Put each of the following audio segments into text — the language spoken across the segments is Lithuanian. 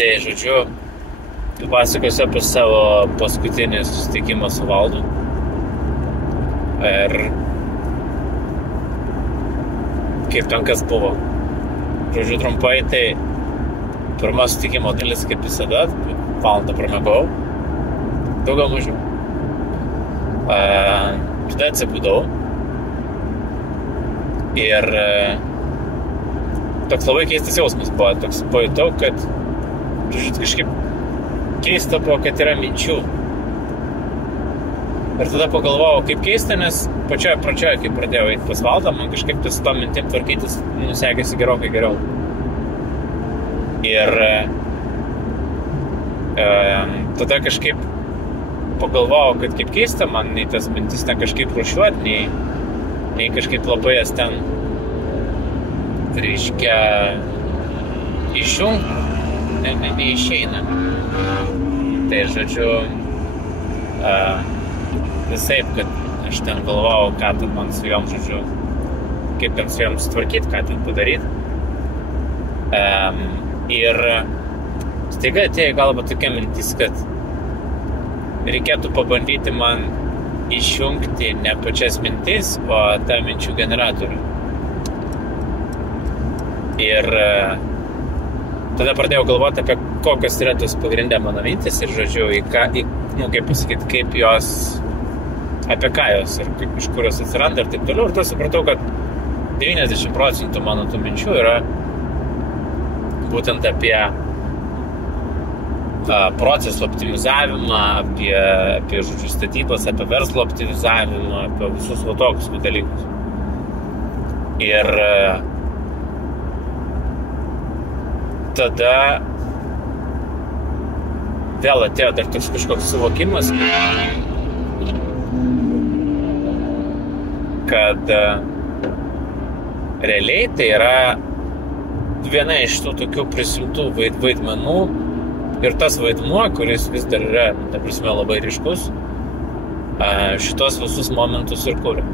Tai, žodžiu, papasakosiu apie savo paskutinį susitikimą su Valdu. Ir kaip ten kas buvo. Žodžiu, trumpai, tai pirma susitikimo dalis, kaip visada, valandą pramegau, daugiau mažiau. Tada atsibudau ir toks labai keistas jausmas buvo. Toks pajutau, kad kažkaip keista buvo, kad yra minčių. Ir tada pagalvojau, kaip keista, nes pačioje pradžioje, kai pradėjau eiti pas Valdą, man kažkaip tas tom mintim tvarkytis sekėsi gerokai geriau. Ir tada kažkaip pagalvojau, kad kaip keista man nei tas mintis ten kažkaip rušiuoti, nei kažkaip labai jas ten, reiškia, išjungti, neišeina. Tai, žodžiu, visaip, kad aš ten galvojau, ką ten man su jom, žodžiu, kaip ten su jom sutvarkyti, ką ten padaryti. Ir staiga atėjo galva tokia mintis, kad reikėtų pabandyti man išjungti ne pačias mintis, o tą minčių generatorių. Ir tada pradėjau galvoti apie kokios yra tos pagrindė mano mintis ir, žodžiu, kaip pasakyti, kaip jos, apie ką jos ir kaip, iš kur jos atsiranda ir taip toliau. Ir tada supratau, kad 90% mano tų minčių yra būtent apie proceso optimizavimą, apie žodžiu statybas, apie verslo optimizavimą, apie visus tokius dalykus. Ir tada vėl atėjo dar toks kažkoks suvokimas, kad realiai tai yra viena iš tų tokių prisimtų vaidmenų. Ir tas vaidmuo, kuris vis dar yra, ta prasme, labai ryškus, šitos visus momentus ir kuria.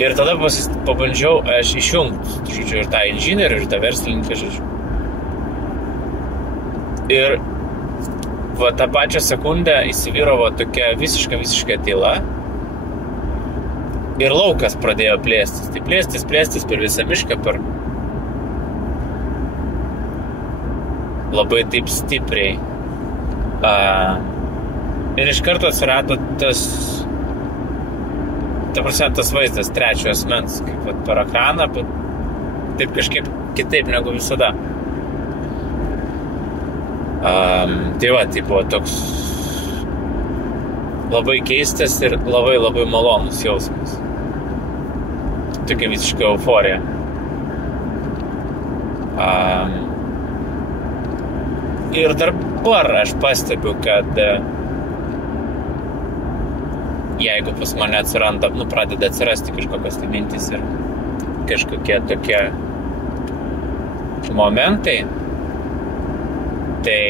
Ir tada pabandžiau aš išjungti, žodžiu, ir tą inžinierių, ir tą verslininką, žodžiu. Ir va tą pačią sekundę įsivyravo tokia visiška tyla. Ir laukas pradėjo plėstis. Tai plėstis per visą mišką, per labai taip stipriai. Ir iš karto atsirado tas vaizdas trečiojo asmens, kaip per ekraną, bet taip kažkaip kitaip negu visada. Tai buvo toks labai keistas ir labai malonus jausmas. Tokia visiška euforija. Ir dabar aš pastebiu, kad jeigu pas mane atsiranda, pradeda atsirasti kažkokios tai mintis ir kažkokie tokie momentai, tai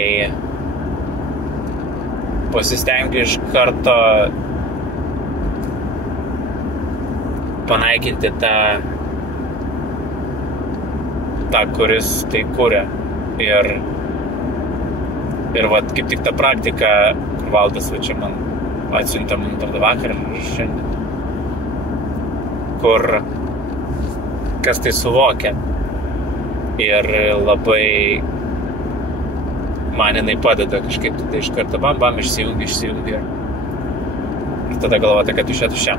pasistengiu iš karto panaikinti tą kuris tai kuria. Ir vat kaip tik ta praktika, kur Valdas va čia man atsiuntė man tada vakar ir šiandien, kur kas tai suvokia ir labai man jinai padeda kažkaip tada iš karto bam išsijungi ir tada galvoti, kad tuščia.